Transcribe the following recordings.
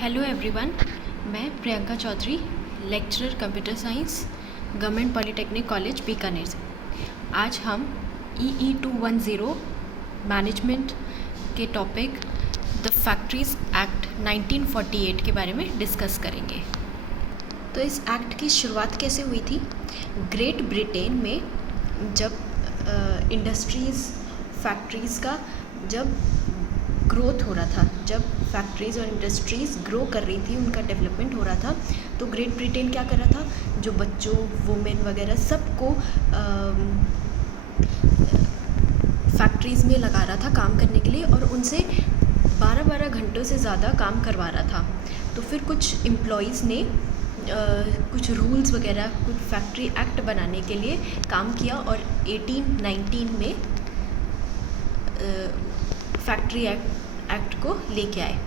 Hello everyone, मैं Priyanka Chaudhary, lecturer computer science, government polytechnic college Bikaner से। आज हम EE210 मैनेजमेंट के टॉपिक द फैक्ट्रीज एक्ट 1948 के बारे में डिस्कस करेंगे। तो इस एक्ट की शुरुआत कैसे हुई थी? ग्रेट ब्रिटेन में जब इंडस्ट्रीज़, फैक्ट्रीज़ का जब ग्रोथ हो रहा था, जब फैक्ट्रीज़ और इंडस्ट्रीज़ ग्रो कर रही थी, उनका डेवलपमेंट हो रहा था, तो ग्रेट ब्रिटेन क्या कर रहा था, जो बच्चों, वुमेन वगैरह सबको फैक्ट्रीज़ में लगा रहा था काम करने के लिए और उनसे 12-12 घंटों से ज़्यादा काम करवा रहा था। तो फिर कुछ एम्प्लॉइज़ ने कुछ रूल्स वगैरह, कुछ फैक्ट्री एक्ट बनाने के लिए काम किया और 1819 में फैक्ट्री एक्ट को लेके आए।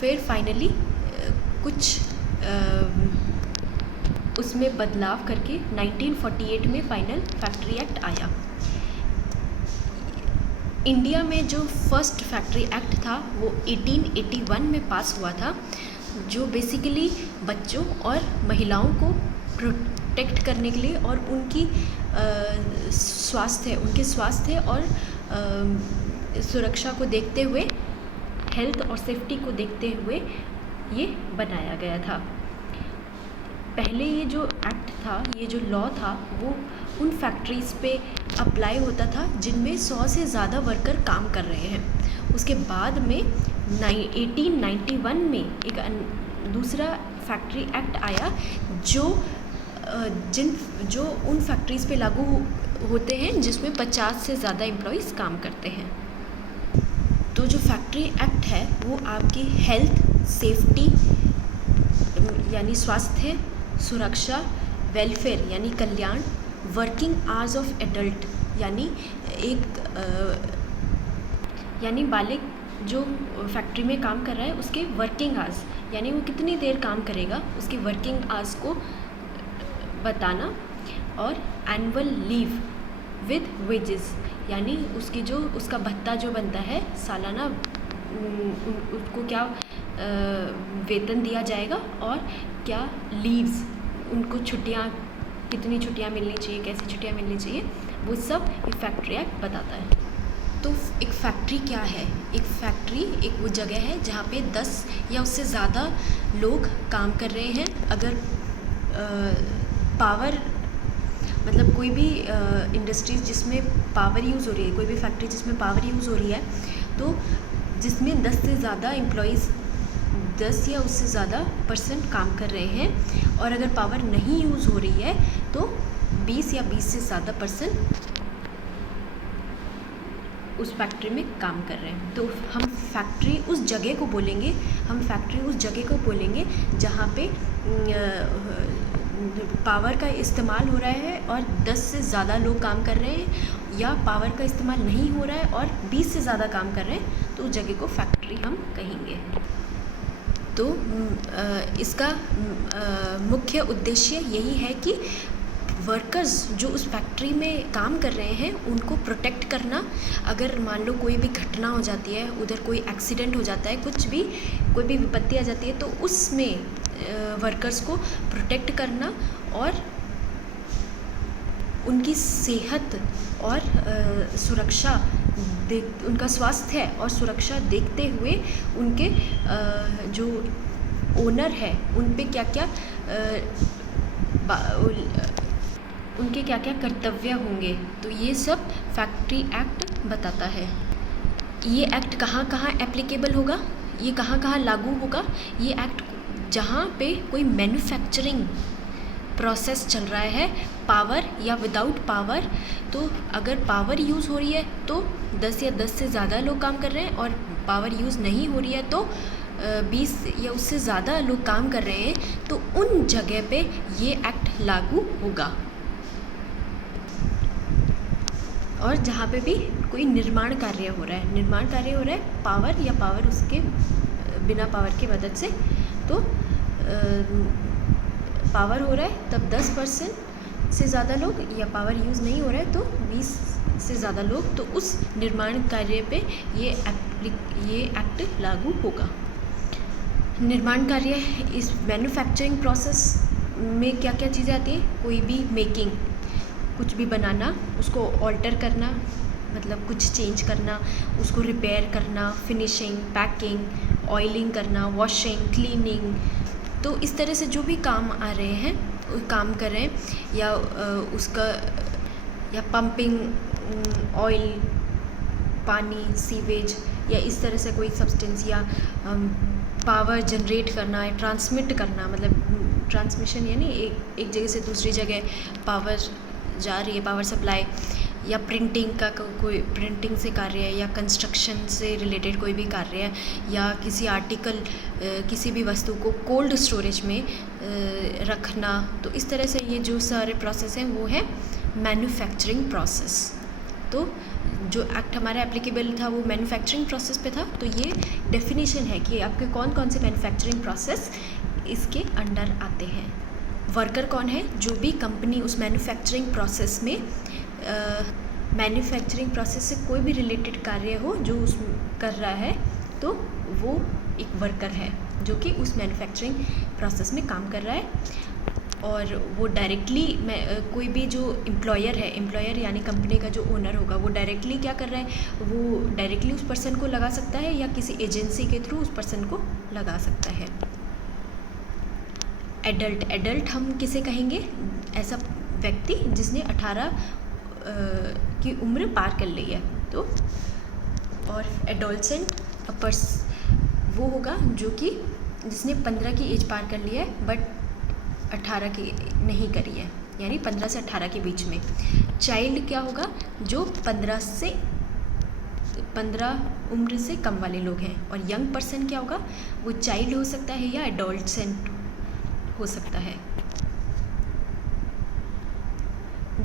फिर फाइनली कुछ उसमें बदलाव करके 1948 में फाइनल फैक्ट्री एक्ट आया। इंडिया में जो फर्स्ट फैक्ट्री एक्ट था वो 1881 में पास हुआ था, जो बेसिकली बच्चों और महिलाओं को प्रोटेक्ट करने के लिए और उनकी स्वास्थ्य और सुरक्षा को देखते हुए, हेल्थ और सेफ्टी को देखते हुए ये बनाया गया था। पहले ये जो एक्ट था, ये जो लॉ था, वो उन फैक्ट्रीज़ पे अप्लाई होता था जिनमें 100 से ज़्यादा वर्कर काम कर रहे हैं। उसके बाद में 1891 में एक दूसरा फैक्ट्री एक्ट आया जो उन फैक्ट्रीज़ पे लागू होते हैं जिसमें 50 से ज़्यादा एम्प्लॉइज़ काम करते हैं। तो जो फैक्ट्री एक्ट है वो आपकी हेल्थ, सेफ्टी यानी स्वास्थ्य, सुरक्षा, वेलफेयर यानी कल्याण, वर्किंग आवर्स ऑफ एडल्ट यानी बालिग जो फैक्ट्री में काम कर रहा है उसके वर्किंग आवर्स यानी वो कितनी देर काम करेगा, उसकी वर्किंग आवर्स को बताना, और एनुअल लीव विद वेजेस यानी उसका भत्ता जो बनता है सालाना, उसको क्या वेतन दिया जाएगा और क्या लीव्स, उनको छुट्टियाँ, कितनी छुट्टियाँ मिलनी चाहिए, कैसी छुट्टियाँ मिलनी चाहिए, वो सब ये फैक्ट्री एक्ट बताता है। तो एक फैक्ट्री क्या है? एक फैक्ट्री एक वो जगह है जहाँ पे 10 या उससे ज़्यादा लोग काम कर रहे हैं। अगर पावर मतलब कोई भी इंडस्ट्रीज़ जिसमें पावर यूज़ हो रही है, कोई भी फैक्ट्री जिसमें पावर यूज़ हो रही है, तो जिसमें 10 से ज़्यादा एम्प्लॉइज़, 10 या उससे ज़्यादा % काम कर रहे हैं, और अगर पावर नहीं यूज़ हो रही है तो 20 या 20 से ज़्यादा % उस फैक्ट्री में काम कर रहे हैं। तो हम फैक्ट्री उस जगह को बोलेंगे जहाँ पे पावर का इस्तेमाल हो रहा है और 10 से ज़्यादा लोग काम कर रहे हैं, या पावर का इस्तेमाल नहीं हो रहा है और 20 से ज़्यादा काम कर रहे हैं, तो उस जगह को फैक्ट्री हम कहेंगे। तो इसका मुख्य उद्देश्य यही है कि वर्कर्स जो उस फैक्ट्री में काम कर रहे हैं उनको प्रोटेक्ट करना। अगर मान लो कोई भी घटना हो जाती है, उधर कोई एक्सीडेंट हो जाता है, कोई भी विपत्ति आ जाती है, तो उसमें वर्कर्स को प्रोटेक्ट करना और उनकी सेहत और सुरक्षा उनका स्वास्थ्य और सुरक्षा देखते हुए उनके जो ओनर है उनके क्या क्या कर्तव्य होंगे। तो ये सब फैक्ट्री एक्ट बताता है। ये एक्ट कहाँ कहाँ एप्लीकेबल होगा, ये कहाँ कहाँ लागू होगा? ये एक्ट जहाँ पे कोई मैन्युफैक्चरिंग प्रोसेस चल रहा है, पावर या विदाउट पावर, तो अगर पावर यूज़ हो रही है तो 10 या 10 से ज़्यादा लोग काम कर रहे हैं, और पावर यूज़ नहीं हो रही है तो 20 या उससे ज़्यादा लोग काम कर रहे हैं, तो उन जगह पे ये एक्ट लागू होगा। और जहाँ पे भी कोई निर्माण कार्य हो रहा है पावर या पावर उसके बिना पावर की मदद से, तो पावर हो रहा है तब 10% से ज़्यादा लोग, या पावर यूज़ नहीं हो रहा है तो 20 से ज़्यादा लोग, तो उस निर्माण कार्य पे ये एक्ट लागू होगा। निर्माण कार्य, इस मैन्युफैक्चरिंग प्रोसेस में क्या क्या चीज़ें आती हैं? कोई भी मेकिंग, कुछ भी बनाना, उसको ऑल्टर करना, मतलब कुछ चेंज करना, उसको रिपेयर करना, फिनिशिंग, पैकिंग, ऑयलिंग करना, वॉशिंग, क्लीनिंग। तो इस तरह से जो भी काम आ रहे हैं, काम कर रहे हैं, या उसका या पंपिंग, ऑयल, पानी, सीवेज, या इस तरह से कोई सब्सटेंस, या पावर जनरेट करना है, ट्रांसमिट करना, मतलब ट्रांसमिशन यानी एक जगह से दूसरी जगह पावर जा रही है, पावर सप्लाई, या प्रिंटिंग का कोई प्रिंटिंग से कार्य है, या कंस्ट्रक्शन से रिलेटेड कोई भी कार्य है, या किसी आर्टिकल, किसी भी वस्तु को कोल्ड स्टोरेज में रखना। तो इस तरह से ये जो सारे प्रोसेस हैं वो है मैन्युफैक्चरिंग प्रोसेस। तो जो एक्ट हमारा एप्लीकेबल था वो मैन्युफैक्चरिंग प्रोसेस पे था। तो ये डेफिनेशन है कि आपके कौन कौन से मैन्युफैक्चरिंग प्रोसेस इसके अंडर आते हैं। वर्कर कौन है? जो भी कंपनी उस मैन्युफैक्चरिंग प्रोसेस में मैन्युफैक्चरिंग प्रोसेस से कोई भी रिलेटेड कार्य हो जो उस कर रहा है, तो वो एक वर्कर है जो कि उस मैन्युफैक्चरिंग प्रोसेस में काम कर रहा है। और वो डायरेक्टली कोई भी जो एम्प्लॉयर है, एम्प्लॉयर यानी कंपनी का जो ओनर होगा, वो डायरेक्टली क्या कर रहा है, वो डायरेक्टली उस पर्सन को लगा सकता है या किसी एजेंसी के थ्रू उस पर्सन को लगा सकता है। एडल्ट, एडल्ट हम किसे कहेंगे? ऐसा व्यक्ति जिसने 18 की उम्र पार कर ली है। तो और एडोलसेंट वो होगा जो कि जिसने 15 की एज पार कर ली है बट 18 की नहीं करी है, यानी 15 से 18 के बीच में। चाइल्ड क्या होगा? जो 15 उम्र से कम वाले लोग हैं। और यंग पर्सन क्या होगा? वो चाइल्ड हो सकता है या एडोलसेंट हो सकता है।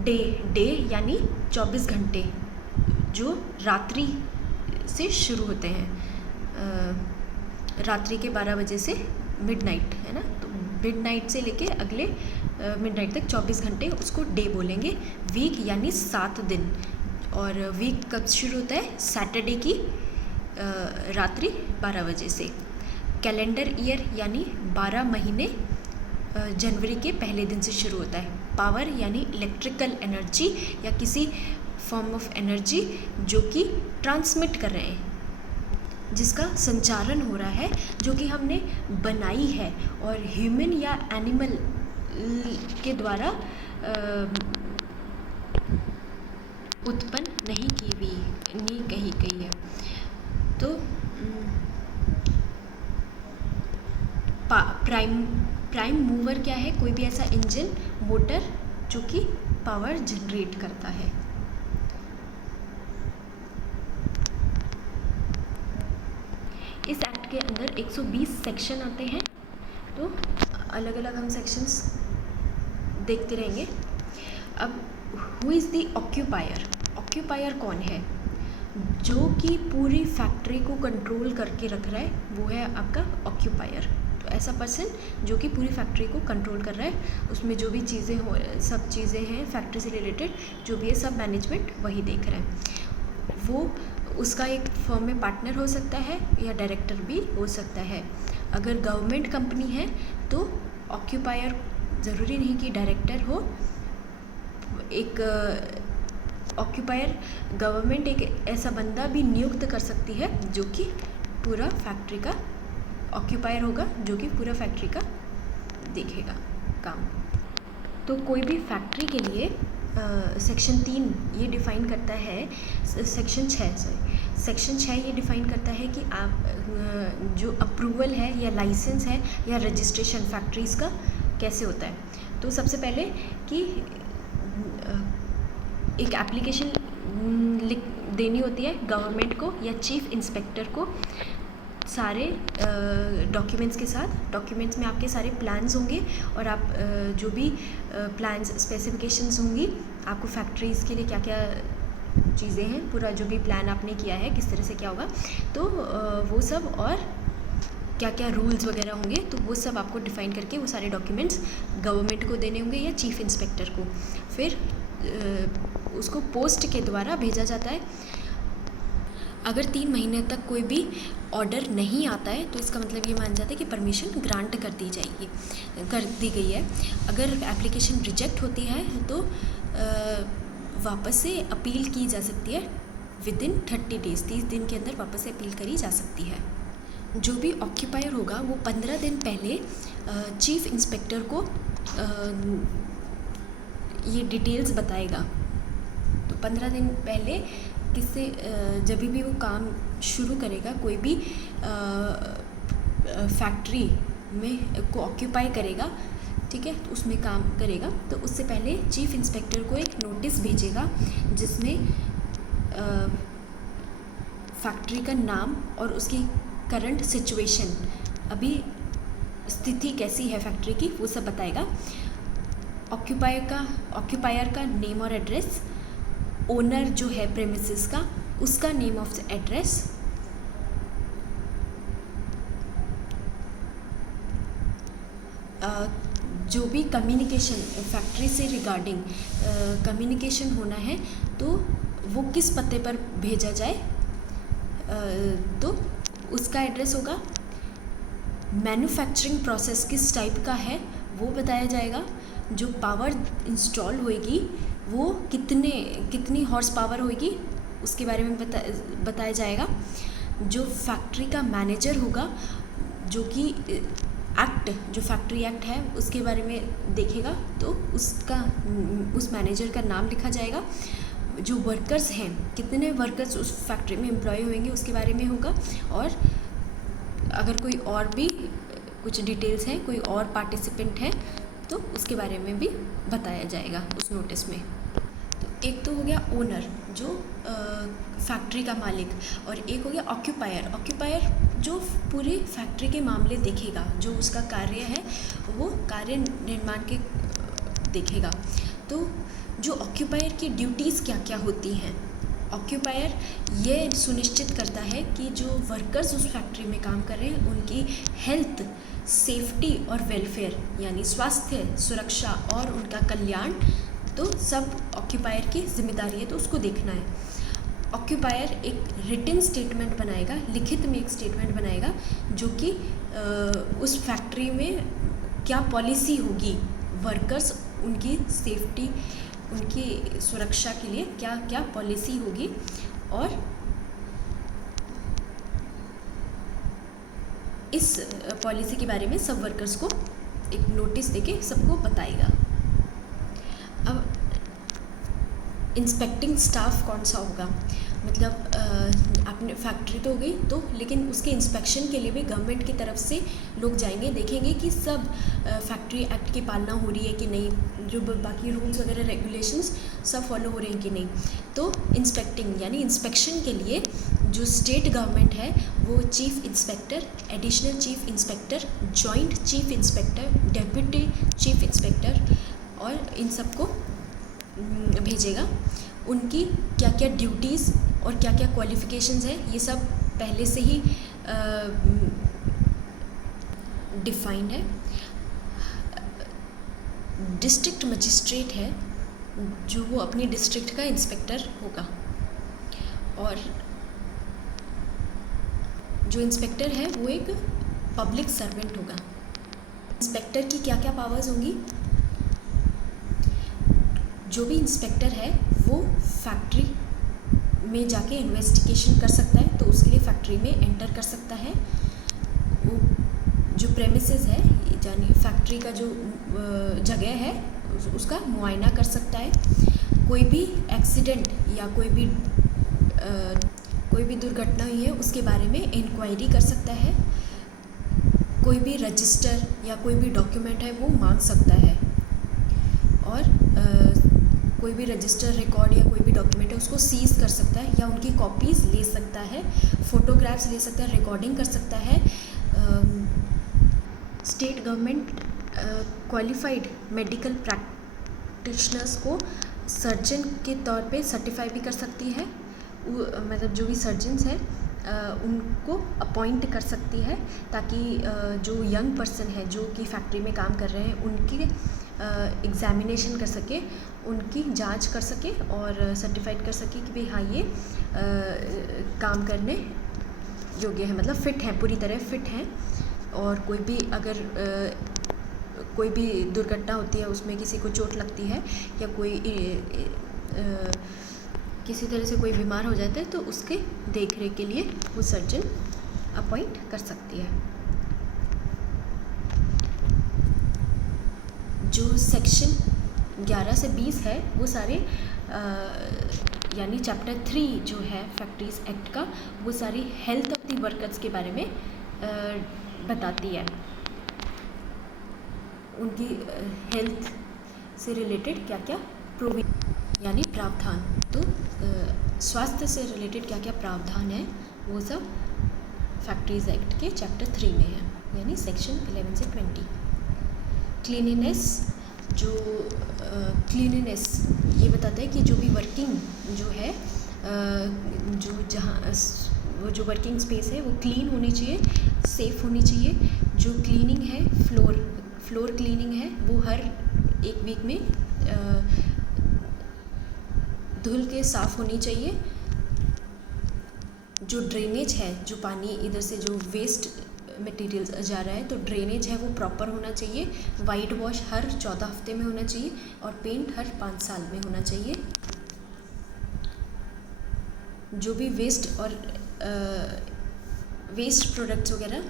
डे यानी 24 घंटे जो रात्रि से शुरू होते हैं, रात्रि के 12 बजे से मिडनाइट, है ना। तो मिडनाइट से लेके अगले मिडनाइट तक 24 घंटे, उसको डे बोलेंगे। वीक यानी 7 दिन। और वीक कब शुरू होता है? सैटरडे की रात्रि 12 बजे से। कैलेंडर ईयर यानी 12 महीने जनवरी के पहले दिन से शुरू होता है। पावर यानी इलेक्ट्रिकल एनर्जी या किसी फॉर्म ऑफ एनर्जी जो कि ट्रांसमिट कर रहे हैं, जिसका संचारण हो रहा है, जो कि हमने बनाई है और ह्यूमन या एनिमल के द्वारा उत्पन्न नहीं कही गई है। तो प्राइम मूवर क्या है? कोई भी ऐसा इंजन, मोटर जो कि पावर जनरेट करता है। इस एक्ट के अंदर 120 सेक्शन आते हैं। तो अलग अलग हम सेक्शंस देखते रहेंगे। अब who is the occupier? Occupier कौन है? जो कि पूरी फैक्ट्री को कंट्रोल करके रख रहा है, वो है आपका ऑक्यूपायर। तो ऐसा पर्सन जो कि पूरी फैक्ट्री को कंट्रोल कर रहा है, उसमें जो भी चीज़ें हो, सब चीज़ें हैं फैक्ट्री से रिलेटेड जो भी है, सब मैनेजमेंट वही देख रहा है। वो उसका एक फर्म में पार्टनर हो सकता है या डायरेक्टर भी हो सकता है। अगर गवर्नमेंट कंपनी है तो ऑक्यूपायर ज़रूरी नहीं कि डायरेक्टर हो। एक ऑक्यूपायर गवर्नमेंट एक ऐसा बंदा भी नियुक्त कर सकती है जो कि पूरा फैक्ट्री का ऑक्यूपायर होगा, जो कि पूरा फैक्ट्री का देखेगा काम। तो कोई भी फैक्ट्री के लिए सेक्शन 3 ये डिफ़ाइन करता है, सेक्शन 6 ये डिफ़ाइन करता है कि आप जो अप्रूवल है या लाइसेंस है या रजिस्ट्रेशन फैक्ट्रीज़ का कैसे होता है। तो सबसे पहले कि एक एप्लीकेशन देनी होती है गवर्नमेंट को या चीफ इंस्पेक्टर को, सारे डॉक्यूमेंट्स के साथ। डॉक्यूमेंट्स में आपके सारे प्लान्स होंगे और आप जो भी प्लान्स स्पेसिफिकेशंस होंगी, आपको फैक्ट्रीज़ के लिए क्या क्या चीज़ें हैं, पूरा जो भी प्लान आपने किया है किस तरह से क्या होगा, तो वो सब और क्या क्या रूल्स वगैरह होंगे, तो वो सब आपको डिफ़ाइन करके वो सारे डॉक्यूमेंट्स गवर्नमेंट को देने होंगे या चीफ इंस्पेक्टर को। फिर उसको पोस्ट के द्वारा भेजा जाता है। अगर 3 महीने तक कोई भी ऑर्डर नहीं आता है तो इसका मतलब ये मान जाता है कि परमिशन ग्रांट कर दी गई है। अगर एप्लीकेशन रिजेक्ट होती है तो वापस से अपील की जा सकती है विदिन 30 डेज़, 30 दिन के अंदर वापस से अपील करी जा सकती है। जो भी ऑक्यूपायर होगा वो 15 दिन पहले चीफ इंस्पेक्टर को ये डिटेल्स बताएगा। तो 15 दिन पहले किससे जब भी वो काम शुरू करेगा, कोई भी फैक्ट्री में को ऑक्यूपाई करेगा, ठीक है, तो उसमें काम करेगा, तो उससे पहले चीफ इंस्पेक्टर को एक नोटिस भेजेगा जिसमें फैक्ट्री का नाम और उसकी करंट सिचुएशन, अभी स्थिति कैसी है फैक्ट्री की, वो सब बताएगा। ऑक्यूपायर का नेम और एड्रेस, ओनर जो है प्रेमिसेस का, उसका नेम ऑफ द एड्रेस, जो भी कम्युनिकेशन फैक्ट्री से रिगार्डिंग कम्युनिकेशन होना है तो वो किस पते पर भेजा जाए, तो उसका एड्रेस होगा। मैन्युफैक्चरिंग प्रोसेस किस टाइप का है वो बताया जाएगा। जो पावर इंस्टॉल होएगी वो कितनी हॉर्स पावर होएगी उसके बारे में बताया जाएगा। जो फैक्ट्री का मैनेजर होगा, जो कि जो फैक्ट्री एक्ट है उसके बारे में देखेगा, तो उस मैनेजर का नाम लिखा जाएगा। जो वर्कर्स हैं, कितने वर्कर्स उस फैक्ट्री में एम्प्लॉय होंगे उसके बारे में होगा। और अगर कोई और भी कुछ डिटेल्स हैं, कोई और पार्टिसिपेंट है तो उसके बारे में भी बताया जाएगा उस नोटिस में। तो एक तो हो गया ओनर, जो फैक्ट्री का मालिक, और एक हो गया ऑक्यूपायर जो पूरी फैक्ट्री के मामले देखेगा, जो उसका कार्य है वो कार्य निर्माण के देखेगा। तो जो ऑक्यूपायर की ड्यूटीज़ क्या क्या होती हैं, ऑक्यूपायर ये सुनिश्चित करता है कि जो वर्कर्स उस फैक्ट्री में काम कर रहे हैं उनकी हेल्थ, सेफ्टी और वेलफेयर, यानी स्वास्थ्य, सुरक्षा और उनका कल्याण, तो सब ऑक्यूपायर की जिम्मेदारी है, तो उसको देखना है। ऑक्यूपायर एक रिटन स्टेटमेंट बनाएगा, लिखित में एक स्टेटमेंट बनाएगा, जो कि उस फैक्ट्री में क्या पॉलिसी होगी, वर्कर्स उनकी सेफ्टी, उनकी सुरक्षा के लिए क्या क्या पॉलिसी होगी, और इस पॉलिसी के बारे में सब वर्कर्स को एक नोटिस देके सबको बताएगा। अब इंस्पेक्टिंग स्टाफ कौन सा होगा, मतलब आपने फैक्ट्री तो हो गई, तो लेकिन उसके इंस्पेक्शन के लिए भी गवर्नमेंट की तरफ से लोग जाएंगे, देखेंगे कि सब फैक्ट्री एक्ट की पालना हो रही है कि नहीं, जो बाकी रूल्स वगैरह रेगुलेशंस सब फॉलो हो रहे हैं कि नहीं। तो इंस्पेक्टिंग यानी इंस्पेक्शन के लिए जो स्टेट गवर्नमेंट है वो chief inspector, additional chief inspector, joint chief inspector, deputy chief inspector और इन सबको भेजेगा। उनकी क्या क्या ड्यूटीज़ और क्या क्या क्वालिफ़िकेशंस हैं ये सब पहले से ही डिफाइंड है। डिस्ट्रिक्ट मजिस्ट्रेट है जो वो अपनी डिस्ट्रिक्ट का इंस्पेक्टर होगा, और जो इंस्पेक्टर है वो एक पब्लिक सर्वेंट होगा। इंस्पेक्टर की क्या क्या पावर्स होंगी, जो भी इंस्पेक्टर है वो फैक्ट्री में जाके इन्वेस्टिगेशन कर सकता है, तो उसके लिए फैक्ट्री में एंटर कर सकता है। वो जो प्रेमिसेस है यानी फैक्ट्री का जो जगह है उसका मुआयना कर सकता है। कोई भी एक्सीडेंट या कोई भी दुर्घटना हुई है उसके बारे में इंक्वायरी कर सकता है। कोई भी रजिस्टर या कोई भी डॉक्यूमेंट है वो मांग सकता है, और कोई भी रजिस्टर, रिकॉर्ड या कोई भी डॉक्यूमेंट है उसको सीज कर सकता है या उनकी कॉपीज़ ले सकता है, फ़ोटोग्राफ्स ले सकता है, रिकॉर्डिंग कर सकता है। State government qualified medical practitioners को सर्जन के तौर पे सर्टिफाई भी कर सकती है, मतलब जो भी सर्जन्स हैं उनको अपॉइंट कर सकती है, ताकि जो यंग पर्सन है जो कि फैक्ट्री में काम कर रहे हैं उनकी एग्ज़ामिनेशन कर सके, उनकी जांच कर सके और सर्टिफाइड कर सके कि भाई हाँ ये काम करने योग्य है, मतलब फिट हैं, पूरी तरह फिट हैं। और कोई भी अगर कोई भी दुर्घटना होती है, उसमें किसी को चोट लगती है या कोई किसी तरह से कोई बीमार हो जाता है, तो उसके देख रेख के लिए वो सर्जन अपॉइंट कर सकती है। जो सेक्शन 11 से 20 है वो सारे यानी चैप्टर 3 जो है फैक्ट्रीज एक्ट का, वो सारी हेल्थ ऑफ द वर्कर्स के बारे में बताती है। उनकी हेल्थ से रिलेटेड क्या क्या यानी प्रावधान, तो स्वास्थ्य से रिलेटेड क्या क्या प्रावधान है वो सब फैक्ट्रीज एक्ट के चैप्टर 3 में है, यानी सेक्शन 11 से 20। क्लीनिनेस, जो क्लीनिनेस ये बताता है कि जो भी वर्किंग जो है जो जहाँ वो जो वर्किंग स्पेस है वो क्लीन होनी चाहिए, सेफ़ होनी चाहिए। जो क्लीनिंग है, फ्लोर क्लीनिंग है, वो हर एक वीक में धुल के साफ़ होनी चाहिए। जो ड्रेनेज है, जो पानी इधर से जो वेस्ट मटेरियल जा रहा है, तो ड्रेनेज है वो प्रॉपर होना चाहिए। वाइट वॉश हर 14 हफ्ते में होना चाहिए और पेंट हर 5 साल में होना चाहिए। जो भी वेस्ट और वेस्ट प्रोडक्ट्स वगैरह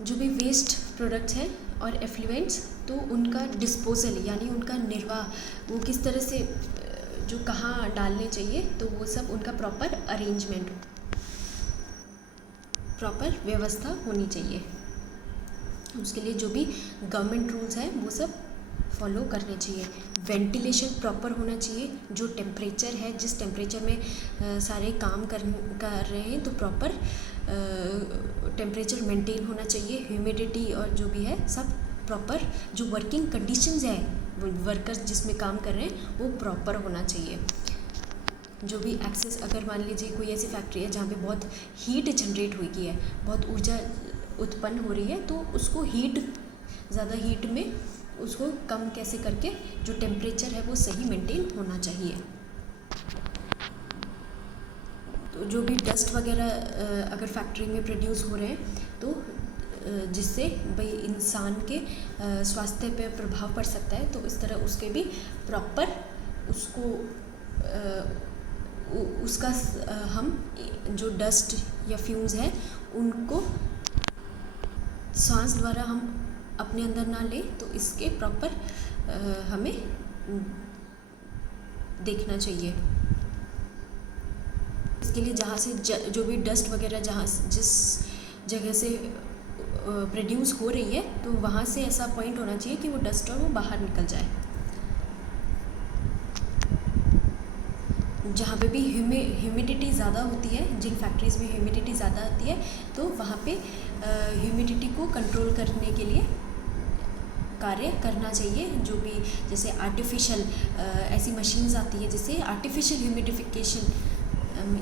जो भी वेस्ट प्रोडक्ट्स हैं और एफ्लुएंट्स, तो उनका डिस्पोजल यानी उनका निर्वाह, वो किस तरह से जो कहाँ डालने चाहिए, तो वो सब उनका प्रॉपर अरेंजमेंट, प्रॉपर व्यवस्था होनी चाहिए। उसके लिए जो भी गवर्नमेंट रूल्स हैं वो सब फॉलो करने चाहिए। वेंटिलेशन प्रॉपर होना चाहिए। जो टेम्परेचर है, जिस टेम्परेचर में सारे काम कर रहे हैं, तो प्रॉपर टेम्परेचर मेंटेन होना चाहिए। ह्यूमिडिटी और जो भी है सब प्रॉपर, जो वर्किंग कंडीशंस है वर्कर्स जिसमें काम कर रहे हैं वो प्रॉपर होना चाहिए। जो भी एक्सेस, अगर मान लीजिए कोई ऐसी फैक्ट्री है जहाँ पे बहुत हीट जनरेट हुई है, बहुत ऊर्जा उत्पन्न हो रही है, तो उसको ज़्यादा हीट में उसको कम कैसे करके जो टेम्परेचर है वो सही मेंटेन होना चाहिए। तो जो भी डस्ट वगैरह अगर फैक्ट्री में प्रोड्यूस हो रहे हैं, तो जिससे भाई इंसान के स्वास्थ्य पे प्रभाव पड़ सकता है, तो इस तरह उसके भी प्रॉपर उसको उसका हम जो डस्ट या फ्यूम्स हैं उनको सांस द्वारा हम अपने अंदर ना लें, तो इसके प्रॉपर हमें देखना चाहिए। इसके लिए जहाँ से जो भी डस्ट वगैरह जिस जगह से प्रोड्यूस हो रही है, तो वहाँ से ऐसा पॉइंट होना चाहिए कि वो डस्ट और वो बाहर निकल जाए। जहाँ पे भी ह्यूमिडिटी ज़्यादा होती है, जिन फैक्ट्रीज़ में ह्यूमिडिटी ज़्यादा आती है, तो वहाँ पे ह्यूमिडिटी को कंट्रोल करने के लिए कार्य करना चाहिए। जो भी जैसे आर्टिफिशियल ऐसी मशीन्स आती है जिससे आर्टिफिशियल ह्यूमिडिफिकेशन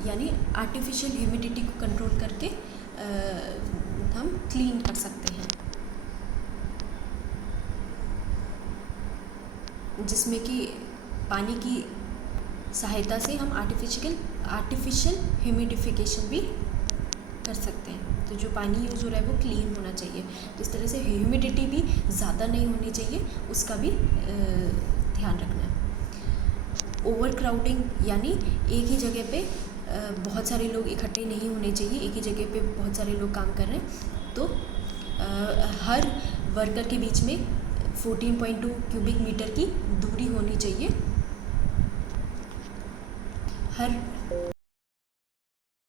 यानी आर्टिफिशियल ह्यूमिडिटी को कंट्रोल करके हम क्लीन कर सकते हैं, जिसमें कि पानी की सहायता से हम आर्टिफिशियल ह्यूमिडिफिकेशन भी कर सकते हैं। तो जो पानी यूज़ हो रहा है वो क्लीन होना चाहिए। तो इस तरह से ह्यूमिडिटी भी ज़्यादा नहीं होनी चाहिए, उसका भी ध्यान रखना है। ओवर क्राउडिंग यानी एक ही जगह पे बहुत सारे लोग इकट्ठे नहीं होने चाहिए। एक ही जगह पे बहुत सारे लोग काम कर रहे हैं, तो हर वर्कर के बीच में 14.2 क्यूबिक मीटर की दूरी होनी चाहिए। हर